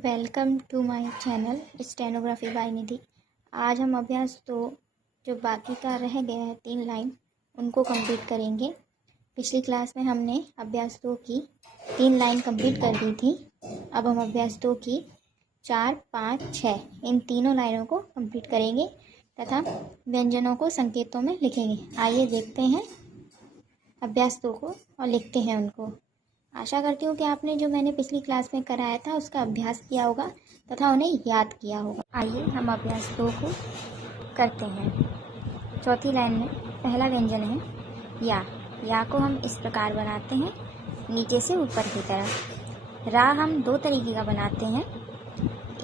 Welcome to my channel stenography by Nidhi. आज हम अभ्यास जो बाकी का रह गया है 3 लाइन उनको कंप्लीट करेंगे। पिछली क्लास में हमने अभ्यास 2 की 3 लाइन कंप्लीट कर दी थी। अब हम अभ्यास 2 की 4, 5, 6 इन तीनों लाइनों को कंप्लीट करेंगे तथा व्यंजनों को संकेतों में लिखेंगे। आइए देखते हैं अभ्यास 2 को और लिखते हैं उनको। आशा करती हूँ कि आपने जो मैंने पिछली क्लास में कराया था उसका अभ्यास किया होगा तथा उन्हें याद किया होगा। आइए हम अभ्यास 2 को करते हैं। चौथी लाइन में पहला व्यंजन है या को हम इस प्रकार बनाते हैं, नीचे से ऊपर की तरफ। रा हम 2 तरीके का बनाते हैं,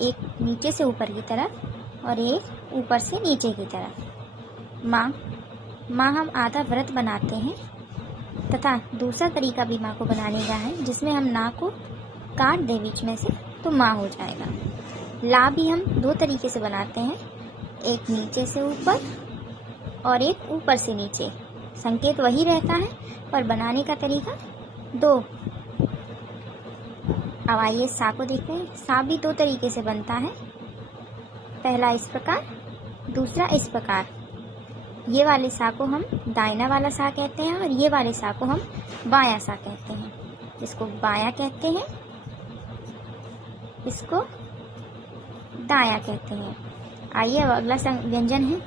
एक नीचे से ऊपर की तरफ और एक ऊपर से नीचे की तरफ। माँ हम आधा व्रत बनाते हैं तथा दूसरा तरीका भी माँ को बनाने का है जिसमें हम ना को काट दे बीच में से तो माँ हो जाएगा। ला भी हम 2 तरीके से बनाते हैं, एक नीचे से ऊपर और एक ऊपर से नीचे। संकेत वही रहता है पर बनाने का तरीका 2। अब आइए सा को देखते हैं। सा भी 2 तरीके से बनता है, पहला इस प्रकार, दूसरा इस प्रकार। ये वाले सा को हम दाहिना वाला सा कहते हैं और ये वाले सा को हम बायां सा कहते हैं। इसको बायां कहते हैं, इसको दायां कहते हैं। आइए अब अगला व्यंजन है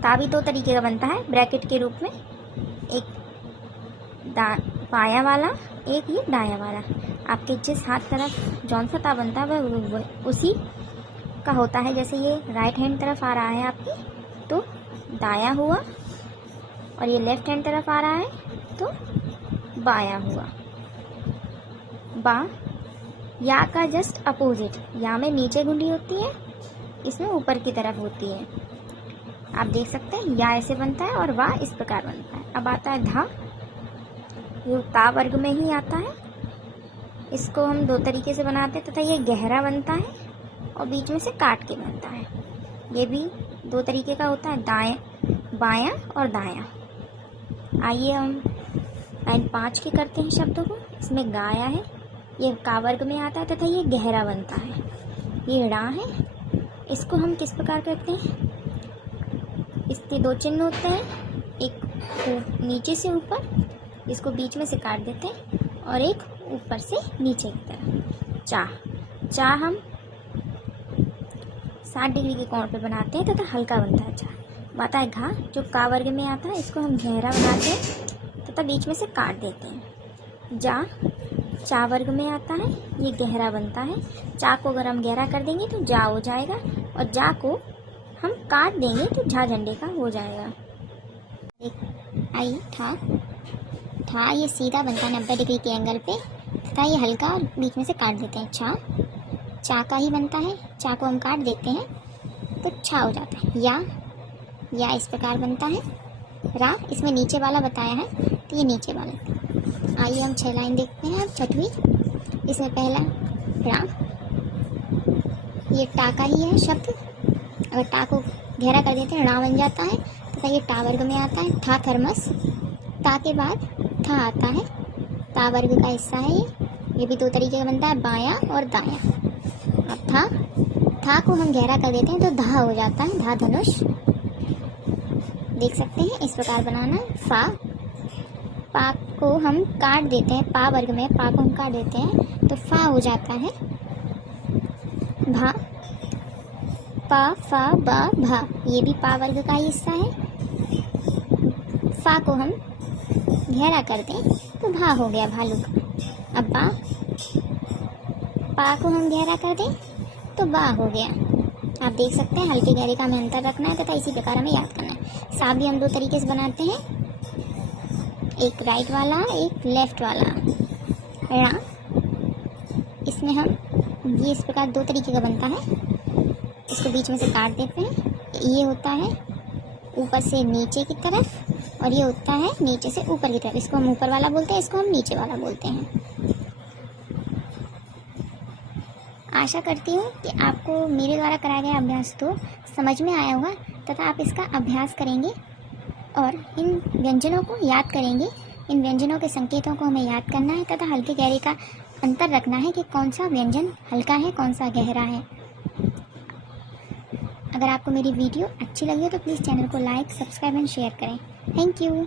ता भी 2 तरीके का बनता है ब्रैकेट के रूप में, एक बायां वाला, एक ये दायां वाला। आपके जिस हाथ तरफ जौन सा ता बनता है वह उसी का होता है। जैसे ये राइट हैंड तरफ आ रहा है आपकी तो दायां हुआ और ये लेफ्ट हैंड तरफ आ रहा है तो बायां हुआ। या का जस्ट अपोजिट, या में नीचे गुंडी होती है, इसमें ऊपर की तरफ होती है। आप देख सकते हैं या ऐसे बनता है और वाह इस प्रकार बनता है। अब आता है धा, ये ता वर्ग में ही आता है। इसको हम 2 तरीके से बनाते हैं तथा ये गहरा बनता है और बीच में से काट के बनता है। ये भी 2 तरीके का होता है, बायां और दायां। आइए हम लाइन 5 के करते हैं शब्दों को। इसमें गाया है, ये का वर्ग में आता है तथा ये गहरा बनता है। ये ड़ा है, इसको हम किस प्रकार करते हैं, इसके 2 चिन्ह होते हैं, एक नीचे से ऊपर, इसको बीच में से काट देते हैं, और एक ऊपर से नीचे की तरफ। चा हम 60 डिग्री के कोण पे बनाते हैं तथा हल्का बनता है। आता है घा, जो का वर्ग में आता है, इसको हम गहरा बनाते हैं तथा बीच में से काट देते हैं। चा वर्ग में आता है, ये गहरा बनता है। चा को अगर हम गहरा कर देंगे तो जा हो जाएगा और जा को हम काट देंगे तो झा झंडे का हो जाएगा। आई था ये सीधा बनता है 90 डिग्री के एंगल पे तथा ये हल्का और बीच में से काट देते हैं। चा का ही बनता है, चा को हम काट देते हैं तो छा हो जाता है। या इस प्रकार बनता है। रा इसमें नीचे वाला बताया है तो ये नीचे वाला। आइए हम 6 लाइन देखते हैं। अब 6वीं, इसमें पहला रा, ये टा का ही है शब्द। अगर टा को गहरा कर देते हैं रा बन जाता है तथा ये टा वर्ग में आता है। था थर्मस, ता के बाद था आता है, ता वर्ग का हिस्सा है ये भी 2 तरीके का बनता है, बायां और दायां। अब था को हम गहरा कर देते हैं तो धा हो जाता है, धा धनुष। देख सकते हैं इस प्रकार बनाना है। पा को हम काट देते हैं, पा वर्ग में पा को हम काट देते हैं तो फा हो जाता है। भा, पा फा बा भा, ये भी पा वर्ग का हिस्सा है। फा को हम गहरा कर दें तो भा हो गया, भालू। अब पा को हम गहरा कर दें तो बा हो गया। आप देख सकते हैं हल्के गहरे का हमें अंतर रखना है तथा इसी प्रकार हमें याद करना है। सा भी हम 2 तरीके से बनाते हैं, एक राइट वाला, एक लेफ्ट वाला। रा, इसमें हम ये इस प्रकार 2 तरीके का बनता है, इसको बीच में से काट देते हैं। ये होता है ऊपर से नीचे की तरफ और ये होता है नीचे से ऊपर की तरफ। इसको हम ऊपर वाला बोलते हैं, इसको हम नीचे वाला बोलते हैं। आशा करती हूँ कि आपको मेरे द्वारा कराया गया अभ्यास तो समझ में आया होगा तथा आप इसका अभ्यास करेंगे और इन व्यंजनों को याद करेंगे। इन व्यंजनों के संकेतों को हमें याद करना है तथा हल्के गहरे का अंतर रखना है कि कौन सा व्यंजन हल्का है, कौन सा गहरा है। अगर आपको मेरी वीडियो अच्छी लगी हो तो प्लीज़ चैनल को लाइक, सब्सक्राइब एंड शेयर करें। Thank you.